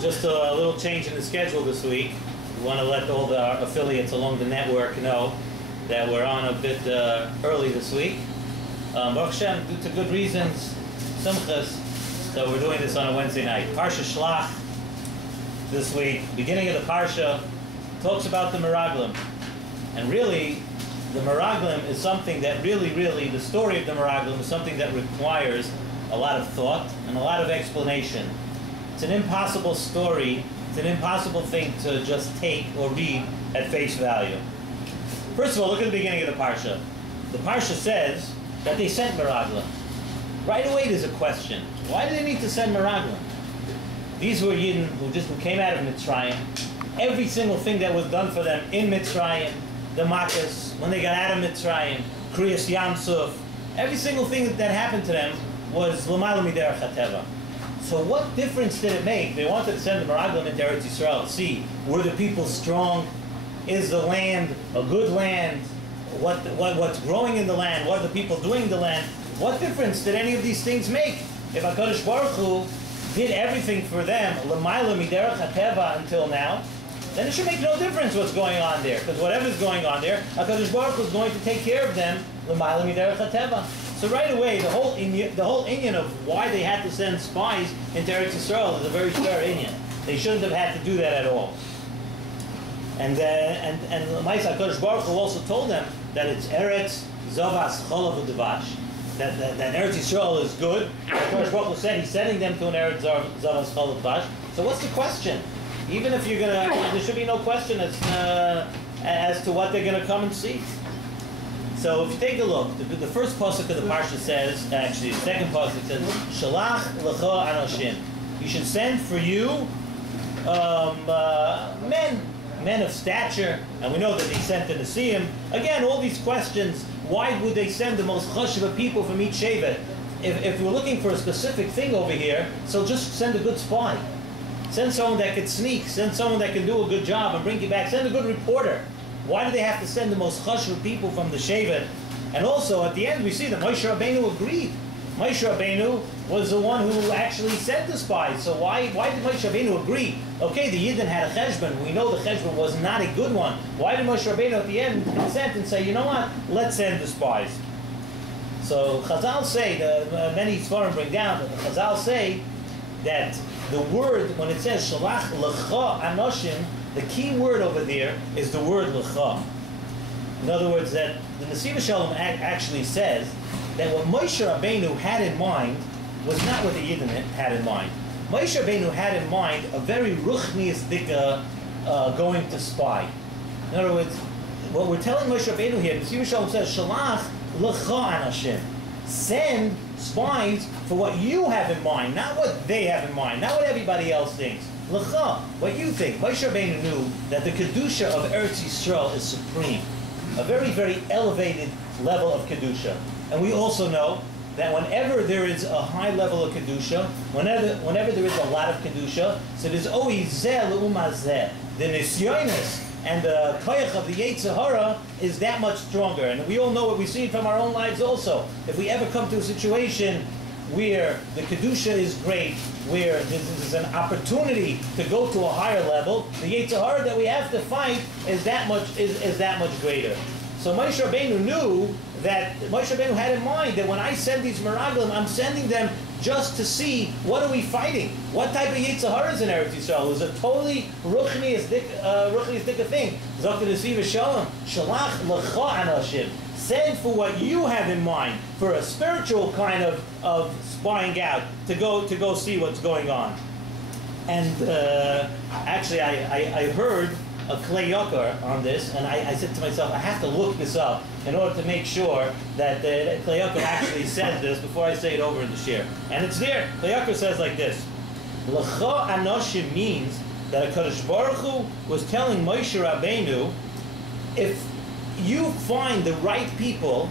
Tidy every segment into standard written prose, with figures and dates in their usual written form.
Just a little change in the schedule this week. We want to let all the affiliates along the network know that we're on a bit early this week. Baruch Hashem, due to good reasons, Simchas, so we're doing this on a Wednesday night. Parshas Shelach this week, beginning of the Parsha, talks about the Meraglim. And really, the Meraglim is something that really, the story of the Meraglim is something that requires a lot of thought and a lot of explanation. It's an impossible story. It's an impossible thing to just take or read at face value. First of all, look at the beginning of the Parsha. The Parsha says that they sent Meraglim. Right away there's a question. Why do they need to send Meraglim? These were Yidden who came out of Mitzrayim. Every single thing that was done for them in Mitzrayim, the Makkos, when they got out of Mitzrayim, Kriyas Yam Suf, every single thing that happened to them was L'mayla Miderech HaTeva. So what difference did it make? They wanted to send the Meraglim into Eretz Yisrael. See, were the people strong? Is the land a good land? What's growing in the land? What are the people doing in the land? What difference did any of these things make? If HaKadosh Baruch Hu did everything for them, L'mayla Miderech HaTeva until now, then it should make no difference what's going on there. Because whatever's going on there, HaKadosh Baruch Hu is going to take care of them, L'mayla Miderech HaTeva. So right away, the whole inyan of why they had to send spies into Eretz Yisrael is a very fair inyan. They shouldn't have had to do that at all. And Ma'aseh HaKadosh Baruch Hu also told them that it's Eretz Zavas Cholav U'Devash, that Eretz Yisrael is good. HaKadosh Baruch Hu said He's sending them to an Eretz Zavas Cholav U'Devash. So what's the question? Even if you're gonna, there should be no question as to what they're gonna come and see. So if you take a look, the first pasuk of the parsha says, actually the second pasuk says, Shalach lecha anoshim. You should send for you men of stature, and we know that they sent the Nesiim. Again, all these questions, why would they send the most chashuv people from each shevet? If we're looking for a specific thing over here, so just send a good spy. Send someone that could sneak, send someone that can do a good job and bring you back, send a good reporter. Why do they have to send the most chashuv people from the shevet? And also, at the end, we see that Moshe Rabbeinu agreed. Moshe Rabbeinu was the one who actually sent the spies. So why did Moshe Rabbeinu agree? Okay, the Yidden had a cheshbon. We know the cheshbon was not a good one. Why did Moshe Rabbeinu at the end consent and say, you know what, let's send the spies? So Chazal say, many Sfarim bring down, but the Chazal say that the word, when it says Shalach lecha anoshim, the key word over there is the word lecha. In other words, that the Nesiv Shalom actually says that what Moshe Rabbeinu had in mind was not what the Yidden had in mind. Moshe Rabbeinu had in mind a very ruchnius dika going to spy. In other words, what we're telling Moshe Rabbeinu here, Nesiv Shalom says, Shalach lecha anoshim. Send spies for what you have in mind, not what they have in mind, not what everybody else thinks. L'cha, what you think. Moshe Rabbeinu knew that the Kedusha of Eretz Yisrael is supreme. A very elevated level of Kedusha. And we also know that whenever there is a high level of Kedusha, whenever there is a lot of Kedusha, so there's always zeh l'umah zeh. The nisyonis and the koyach of the Yetzer Hara is that much stronger. And we all know what we see from our own lives also. If we ever come to a situation where the Kedusha is great, where there's an opportunity to go to a higher level, the Yetzer Hara that we have to fight is that much greater. So Moshe Rabbeinu knew that Moshe Rabbeinu had in mind that when I send these Meraglim, I'm sending them just to see what are we fighting. What type of Yetzer Hara is in Eretz Yisrael? It was a totally ruchnius dika thing. Zok the Nesiv Shalom, Shalach lecha anoshim. Send for what you have in mind, for a spiritual kind of spying out, to go see what's going on. And actually, I heard a Klei Yakar on this, and I said to myself, I have to look this up in order to make sure that Klei Yakar actually says this before I say it over in the share. And it's there. Klei Yakar says like this: L'cha anoshim means that HaKadosh Baruch Hu was telling Moshe Rabbeinu, if you find the right people,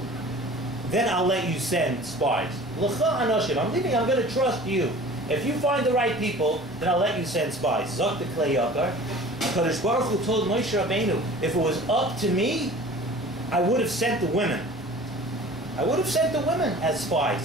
then I'll let you send spies. L'cha anoshim, I'm going to trust you. If you find the right people, then I'll let you send spies. Zok the Klei Yakar. HaKadosh Baruch Hu told Moshe Rabbeinu, if it was up to me, I would have sent the women. I would have sent the women as spies.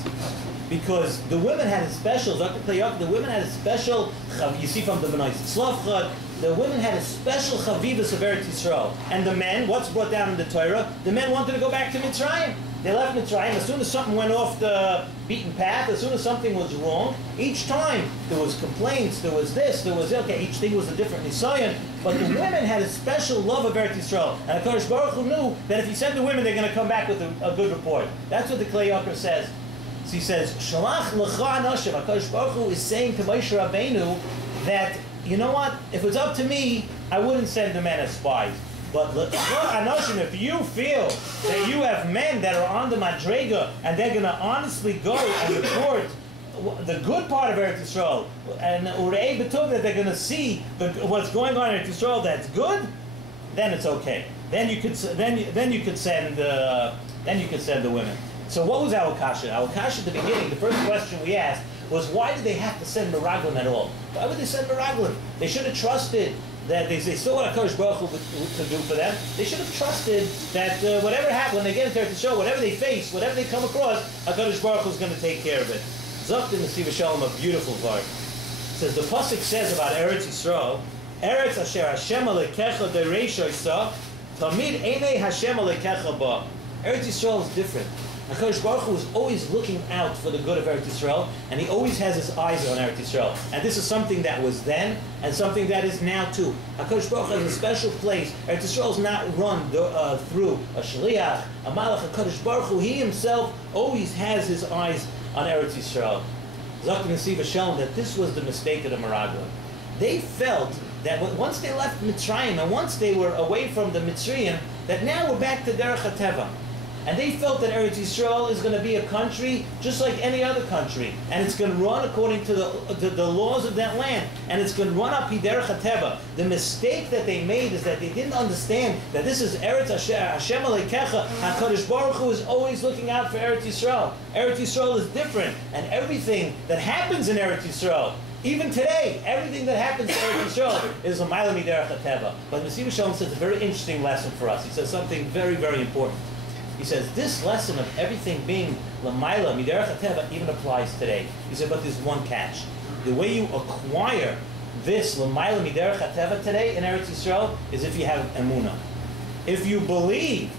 because the women had a special, the women had a special, you see from the B'nai Tzlafcha, the women had a special chavivus of Eretz Yisrael. And the men, what's brought down in the Torah? The men wanted to go back to Mitzrayim. They left Mitzrayim. As soon as something went off the beaten path, as soon as something was wrong, each time there was complaints, there was this, there was, okay, each thing was a different nisayon. But the women had a special love of Eretz Yisrael. And HaKadosh Baruch Hu knew that if he sent the women, they're going to come back with a good report. That's what the Klei Yakar says. So he says, Shalach l'cha anashim. HaKadosh Baruch Hu is saying to Moshe Rabbeinu that, you know what, if it's up to me, I wouldn't send the men as spies. But if you feel that you have men that are on the Madrega and they're going to honestly go and report the good part of Eretz Yisrael, and Urei B'Tov, that they're going to see what's going on in Eretz Yisrael that's good, then it's okay. Then you could send the women. So what was our kasha? Our kasha at the beginning, the first question we asked was, why did they have to send Meraglim at all? Why would they send Meraglim? They should have trusted that they saw what HaKadosh Baruch Hu could do for them. They should have trusted that whatever happened, when they get into Eretz Yisrael, whatever they face, whatever they come across, HaKadosh Baruch Hu is going to take care of it. Zok in the Siva Shalom, a beautiful part. It says, the Pasuk says about Eretz Yisrael, Eretz Asher Hashem Alekecha Dereisha Yisah, Tamid Einei Hashem Alekecha Ba. Eretz Yisrael is different. HaKadosh Baruch Hu is always looking out for the good of Eretz Yisrael, and he always has his eyes on Eretz Yisrael. And this is something that was then, and something that is now too. HaKadosh Baruch Hu has a special place. Eretz Yisrael is not run through a Shliach, a Malach. HaKadosh Baruch Hu, he himself always has his eyes on Eretz Yisrael. Zok Nesiva Shalom, that this was the mistake of the Meraglim. They felt that once they left Mitzrayim, and once they were away from the Mitzrayim, that now we're back to Derech HaTeva. And they felt that Eretz Yisrael is going to be a country just like any other country. And it's going to run according to the laws of that land. And it's going to run up Hiderech HaTeva. The mistake that they made is that they didn't understand that this is Eretz Hashem Alekecha. HaKadosh Baruch Hu is always looking out for Eretz Yisrael. Eretz Yisrael is different. And everything that happens in Eretz Yisrael, even today, everything that happens in Eretz Yisrael is a Ma'ala Miderech HaTeva. But Mesiva Shalom says a very interesting lesson for us. He says something very, very important. He says, this lesson of everything being L'mayla, Miderech HaTeva, even applies today. He said, but there's one catch. The way you acquire this L'mayla, Miderech HaTeva today in Eretz Yisrael is if you have Emunah. If you believe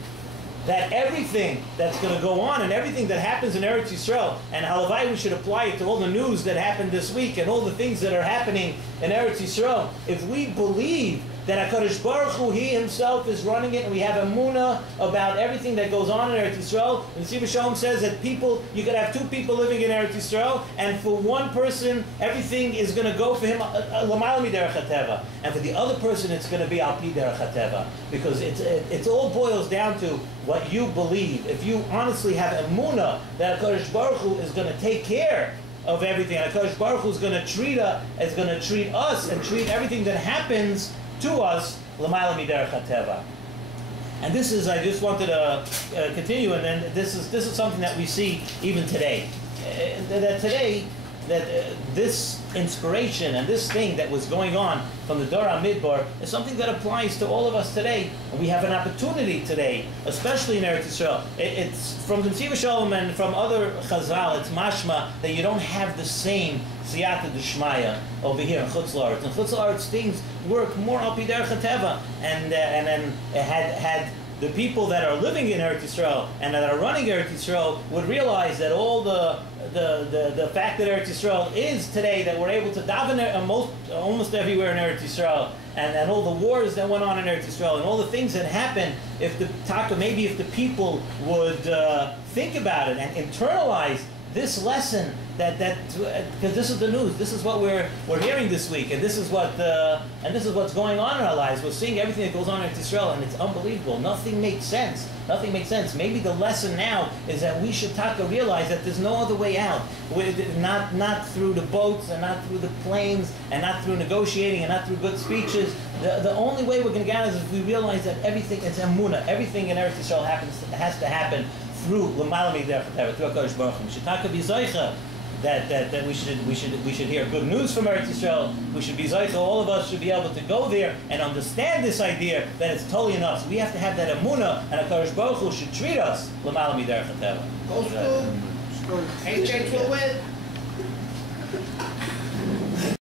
that everything that's going to go on and everything that happens in Eretz Yisrael, and halavai we should apply it to all the news that happened this week and all the things that are happening in Eretz Yisrael, if we believe that HaKadosh Baruch Hu, he himself is running it, and we have emunah about everything that goes on in Eretz Yisrael. And Siva Shalom says that you could have two people living in Eretz Yisrael, and for one person, everything is going to go for him l'mayla miderech HaTeva, and for the other person, it's going to be al pi derech HaTeva, because it all boils down to what you believe. If you honestly have emunah that HaKadosh Baruch Hu is going to take care of everything, and HaKadosh Baruch Hu is going to treat us and treat everything that happens to us, l'mayla miderech HaTeva. And this is, I just wanted to continue, and then this is something that we see even today. This inspiration and this thing that was going on from the Dor HaMidbar is something that applies to all of us today. And we have an opportunity today, especially in Eretz Yisrael. It's from the Siva Shalom and from other Chazal, it's mashma that you don't have the same siyata d'shmaya over here in Chutz La'aretz. In Chutz La'aretz, things work more al pi derech HaTeva, and then had the people that are living in Eretz Yisrael and that are running Eretz Yisrael would realize that all the fact that Eretz Yisrael is today, that we're able to daven almost everywhere in Eretz Yisrael, and all the wars that went on in Eretz Yisrael, and all the things that happened, if the people would think about it and internalize this lesson, because this is the news, this is what we're hearing this week, and this is what's going on in our lives. We're seeing everything that goes on in Israel, and it's unbelievable. Nothing makes sense. Nothing makes sense. Maybe the lesson now is that we should realize that there's no other way out. Not through the boats, and not through the planes, and not through negotiating, and not through good speeches. The only way we're going to get out is if we realize that everything is emunah. Everything in Eretz Yisrael has to happen through l'mayla miderech HaTeva, through HaKadosh Baruch Hu. Shitaka b'zoicha, that we should hear good news from Eretz Yisrael. We should be zoicha. All of us should be able to go there and understand this idea that it's totally enough. So we have to have that emunah, and HaKadosh Baruch Hu should treat us l'mayla miderech HaTeva. HH will win.